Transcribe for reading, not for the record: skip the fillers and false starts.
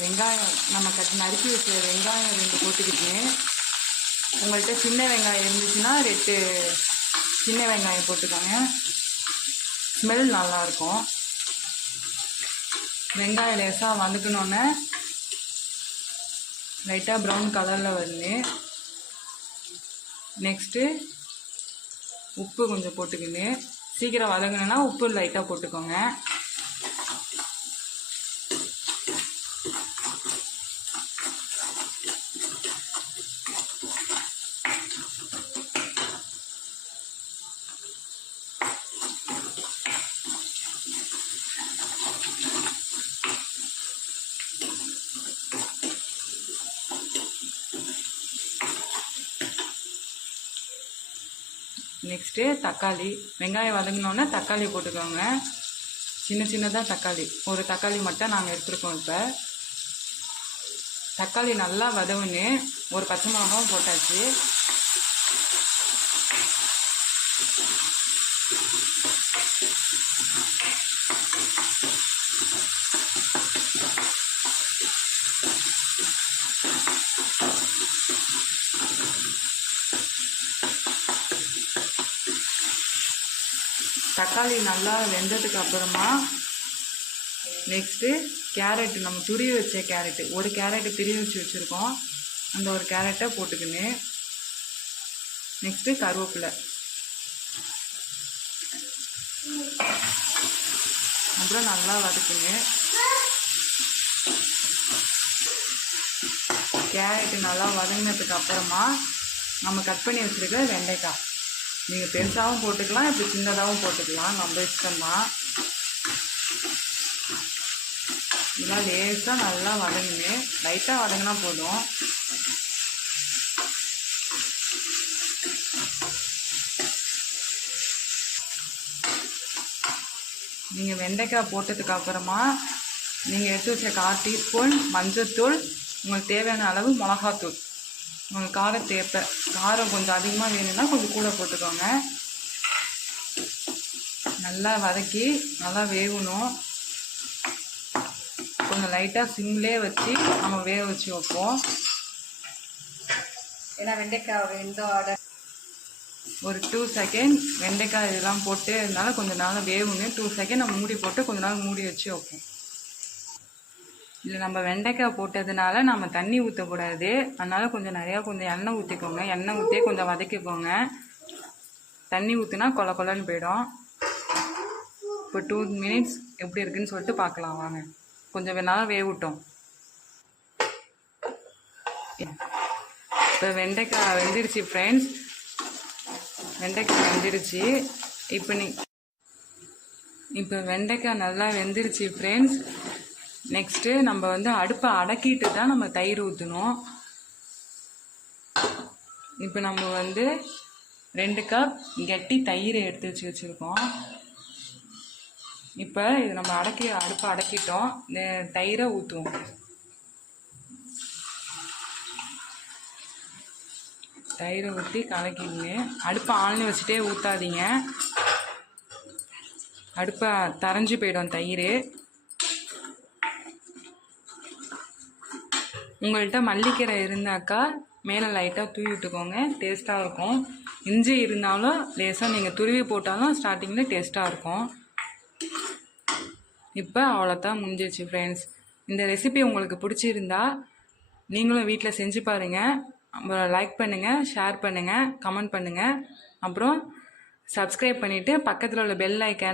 வெங்காயம் நம்ம நறுக்கி வச்ச வெங்காயம் 2 போட்டுக்கிட்டு, உங்கள்கிட்ட சின்ன வெங்காயம் இருந்துச்சுன்னா 2 சின்ன வெங்காயம் போட்டுக்கோங்க. ஸ்மெல் நல்லாயிருக்கும். வெங்காயம் லேசாக வதக்கணுன்னே லைட்டாக ப்ரௌன் கலரில் வருது. நெக்ஸ்ட்டு உப்பு கொஞ்சம் போட்டுக்கின்னு, சீக்கிரம் வதங்கணுன்னா உப்பு லைட்டாக போட்டுக்கோங்க. நெக்ஸ்ட்டு தக்காளி, வெங்காயம் வதங்கினோன்னே தக்காளி போட்டுக்கோங்க. சின்ன சின்னதாக தக்காளி, ஒரு தக்காளி மட்டும் நாங்கள் எடுத்துருக்கோம். இப்போ தக்காளி நல்லா வதவுன்னு ஒரு பச்சை மிளகாவும் போட்டாச்சு. தக்காளி நல்லா வெந்ததுக்கு அப்புறமா நெக்ஸ்ட்டு கேரட், நம்ம துருவி வச்ச கேரட்டு, ஒரு கேரட்டு துருவி வச்சுருக்கோம். அந்த ஒரு கேரட்டை போட்டுக்கின்னு, நெக்ஸ்ட்டு கருவேப்பிலை, அப்புறம் நல்லா வதக்குங்க. கேரட்டு நல்லா வதங்கினதுக்கு அப்புறமா நம்ம கட் பண்ணி வச்சுருக்க வெண்டைக்காய், நீங்கள் பெருசாகவும் போட்டுக்கலாம், இப்படி சின்னதாகவும் போட்டுக்கலாம், நம்ம இஷ்டம்தான். இதெல்லாம் லேசாக நல்லா வதங்குங்க, லைட்டாக வதங்கினா போதும். நீங்கள் வெண்டைக்காய் போட்டதுக்கு அப்புறமா நீங்கள் எடுத்து வச்ச 1/4 டீஸ்பூன் மஞ்சள்தூள், உங்களுக்கு தேவையான அளவு மிளகாத்தூள், உங்களுக்கு காரம் கொஞ்சம் அதிகமாக வேணும்னா கொஞ்சம் கூட போட்டுக்கோங்க. நல்லா வதக்கி நல்லா வேகணும். கொஞ்சம் லைட்டாக சிம்லே வச்சு நம்ம வேக வச்சு வைப்போம். ஏன்னா வெண்டைக்காய் ஒரு 2 செகண்ட் வெண்டைக்காய் இதெல்லாம் போட்டு இருந்தாலும் கொஞ்சம் நாள் வேகணும். 2 செகண்ட் நம்ம மூடி போட்டு கொஞ்ச நாள் மூடி வச்சு வைப்போம். இல்லை, நம்ம வெண்டைக்காய் போட்டதுனால நம்ம தண்ணி ஊற்றக்கூடாது, அதனால் கொஞ்சம் எண்ணெய் ஊற்றிக்கோங்க. எண்ணெய் ஊற்றி கொஞ்சம் வதக்கிக்கோங்க. தண்ணி ஊற்றினா கொல கொலன்னு போயிடும். இப்போ 2 மினிட்ஸ் எப்படி இருக்குன்னு சொல்லிட்டு பார்க்கலாம் வாங்க. கொஞ்சம் வேணாலும் வேகட்டும். இப்போ வெண்டைக்காய் வெந்துருச்சு ஃப்ரெண்ட்ஸ், வெண்டைக்காய் வெந்துருச்சு. இப்போ வெண்டைக்காய் நல்லா வெந்துருச்சு ஃப்ரெண்ட்ஸ். நெக்ஸ்ட்டு நம்ம அடுப்பை அடக்கிட்டு தான் நம்ம தயிர் ஊற்றணும். இப்போ நம்ம 2 கப் கெட்டி தயிரை எடுத்து வச்சுருக்கோம். இப்போ இது நம்ம அடுப்பை அடக்கிட்டோம். தயிரை ஊற்றுவோம். தயிரை ஊற்றி கலக்கிங்க. அடுப்பை ஆன்ல வச்சுட்டே ஊற்றாதீங்க, அடுப்பை தரைஞ்சி போயிடும் தயிர். உங்கள்கிட்ட மல்லிக்கீரை இருந்தாக்கா மேலே லைட்டாக தூவி விட்டுக்கோங்க, டேஸ்ட்டாக இருக்கும். இஞ்சி இருந்தாலும் லேசாக நீங்கள் துருவி போட்டாலும் ஸ்டார்டிங்கில் டேஸ்ட்டாக இருக்கும். இப்போ அவ்வளோதான், முடிஞ்சிச்சு ஃப்ரெண்ட்ஸ். இந்த ரெசிபி உங்களுக்கு பிடிச்சிருந்தா நீங்களும் வீட்டில் செஞ்சு பாருங்கள். அப்புறம் லைக் பண்ணுங்கள், ஷேர் பண்ணுங்கள், கமெண்ட் பண்ணுங்கள். அப்புறம் சப்ஸ்கிரைப் பண்ணிவிட்டு பக்கத்தில் உள்ள பெல் ஐக்கான்